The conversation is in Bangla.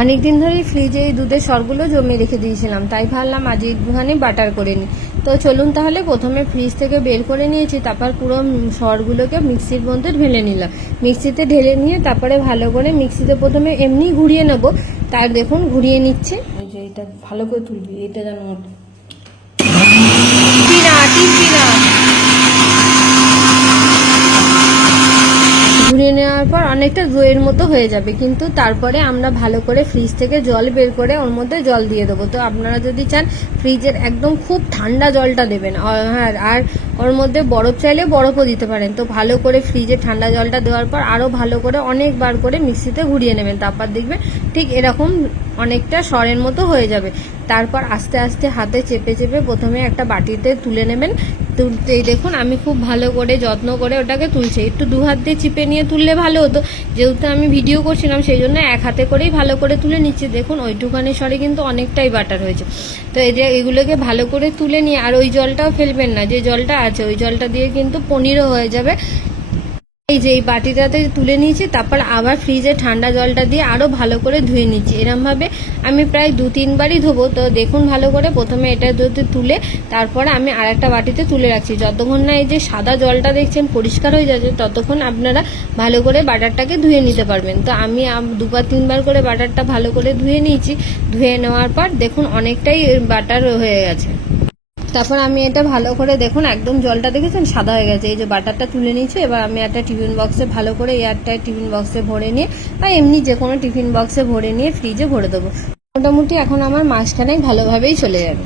অনেক দিন ধরেই ফ্রিজে এই দুধের সরগুলো জমিয়ে রেখে দিয়েছিলাম। তাই ভাবলাম আজ একটুখানি বাটার করে নিই। তো চলুন তাহলে প্রথমে ফ্রিজ থেকে বের করে নিয়েছি, তারপর পুরো সরগুলোকে মিক্সির মধ্যে ঢেলে নিলাম। মিক্সিতে ঢেলে নিয়ে তারপরে ভালো করে মিক্সিতে প্রথমে এমনি ঘুরিয়ে নেব। তার দেখুন, ঘুরিয়ে নিচ্ছে। যে এটা ভালো করে তুলবি, এটা যেন টিপি না টিপি না ঘুরিয়ে নেওয়ার পর অনেকটা দইয়ের মতো হয়ে যাবে, কিন্তু তারপরে আমরা ভালো করে ফ্রিজ থেকে জল বের করে ওর মধ্যে জল দিয়ে দেবো। তো আপনারা যদি চান ফ্রিজের একদম খুব ঠান্ডা জলটা দেবেন। হ্যাঁ আর ওর মধ্যে বরফ চাইলে বরফও দিতে পারেন। তো ভালো করে ফ্রিজে ঠান্ডা জলটা দেওয়ার পর আরও ভালো করে অনেকবার করে মিক্সিতে ঘুরিয়ে নেবেন। তারপর দেখবেন ঠিক এরকম অনেকটা সরের মতো হয়ে যাবে। তারপর আস্তে আস্তে হাতে চেপে চেপে প্রথমে একটা বাটিতে তুলে নেবেন। তুলতেই দেখুন, আমি খুব ভালো করে যত্ন করে ওটাকে তুলছি। একটু দু হাত দিয়ে চিপে নিয়ে তুললে ভালো হতো। যেহেতু আমি ভিডিও করছিলাম, সেই জন্য এক হাতে করেই ভালো করে তুলে নিচ্ছি। দেখুন, ওইটুখানি সরে কিন্তু অনেকটাই বাটার হয়েছে। তো এই যে এগুলোকে ভালো করে তুলে নিয়ে, আর ওই জলটাও ফেলবেন না। যে জলটা আছে, ওই জলটা দিয়ে কিন্তু পনিরও হয়ে যাবে। এই যে এই বাটিটাতে তুলে নিয়েছি, তারপর আবার ফ্রিজে ঠান্ডা জলটা দিয়ে আরও ভালো করে ধুয়ে নিচ্ছি। এরমভাবে আমি প্রায় দু তিনবারই ধোবো। তো দেখুন ভালো করে প্রথমে এটা যদি তুলে, তারপরে আমি আর একটা বাটিতে তুলে রাখছি। যতক্ষণ না এই যে সাদা জলটা দেখছেন পরিষ্কার হয়ে যাচ্ছে, ততক্ষণ আপনারা ভালো করে বাটারটাকে ধুয়ে নিতে পারবেন। তো আমি দুবার তিনবার করে বাটারটা ভালো করে ধুয়ে নিয়েছি। ধুয়ে নেওয়ার পর দেখুন অনেকটাই বাটার হয়ে গেছে। তারপর আমি এটা ভালো করে দেখুন, একদম জলটা দেখেছেন? সাদা হয়ে গেছে। এই যে বাটারটা তুলে নিয়েছে, এবার আমি একটা টিফিন বক্সে ভালো করে এয়ারটায় টিফিন বক্সে ভরে নিয়ে, বা এমনি যে কোনো টিফিন বক্সে ভরে নিয়ে ফ্রিজে ভরে দেবো। মোটামুটি এখন আমার মাসখানেক ভালোভাবেই চলে যাবে।